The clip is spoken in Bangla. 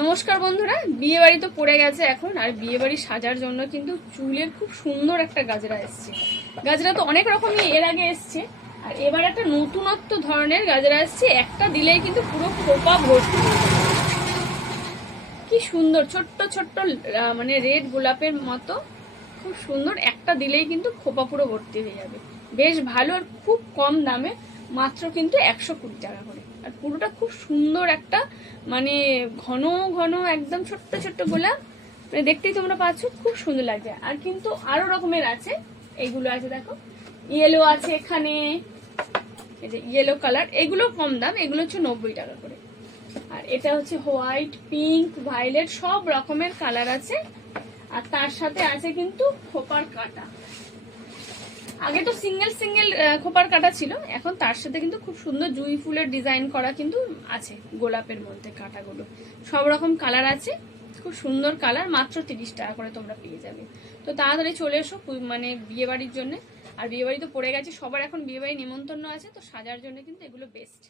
নমস্কার বন্ধুরা বিয়ে বাড়ি তো পড়ে গেছে এখন, আর বিয়ে বাড়ি সাজার জন্য কিন্তু চুলের খুব সুন্দর একটা গাজরা এসছে। গাজরা তো অনেক রকমই এর আগে এসছে, আর এবার একটা নতুনত্ব ধরনের গাজরা এসছে, একটা দিলেই কিন্তু পুরো খোপা ভর্তি। কি সুন্দর, ছোট্ট ছোট্ট মানে রেড গোলাপের মতো, খুব সুন্দর, একটা দিলেই কিন্তু খোপা পুরো ভর্তি হয়ে যাবে। বেশ ভালো আর খুব কম দামে মাত্র কিন্তু একশো কুড়ি টাকা করে। আর পুরোটা খুব সুন্দর একটা মানে ঘন ঘন, একদম ছোট্ট ছোট্ট গোলাপ। মানে দেখতেই তোমরা পাচ্ছ, খুব সুন্দর লাগছে। আর কিন্তু আরও রকমের আছে। এইগুলো আছে, দেখো। ইয়েলো আছে এখানে। এই যে ইয়েলো কালার এগুলো কম দাম, এগুলো হচ্ছে নব্বই টাকা করে। আর এটা হচ্ছে হোয়াইট পিঙ্ক ভায়োলেট সব রকমের কালার আছে। আর তার সাথে আছে কিন্তু খোপার কাটা। আগে তো সিঙ্গেল সিঙ্গেল খোপার কাটা ছিল। এখন তার সাথে কিন্তু খুব সুন্দর জুই ফুলের ডিজাইন করা কিন্তু আছে, গোলাপের মধ্যে কাটাগুলো। সব রকম কালার আছে, খুব সুন্দর কালার, মাত্র তিরিশ টাকা করে তোমরা পেয়ে যাবে। তো তাড়াতাড়ি চলে এসো মানে বিয়ে বাড়ির জন্য। আর বিয়ে বাড়ি তো পড়ে গেছে, সবার এখন বিয়ে বাড়ি নিমন্ত্রণ আছে, তো সাজার জন্য কিন্তু এগুলো বেস্ট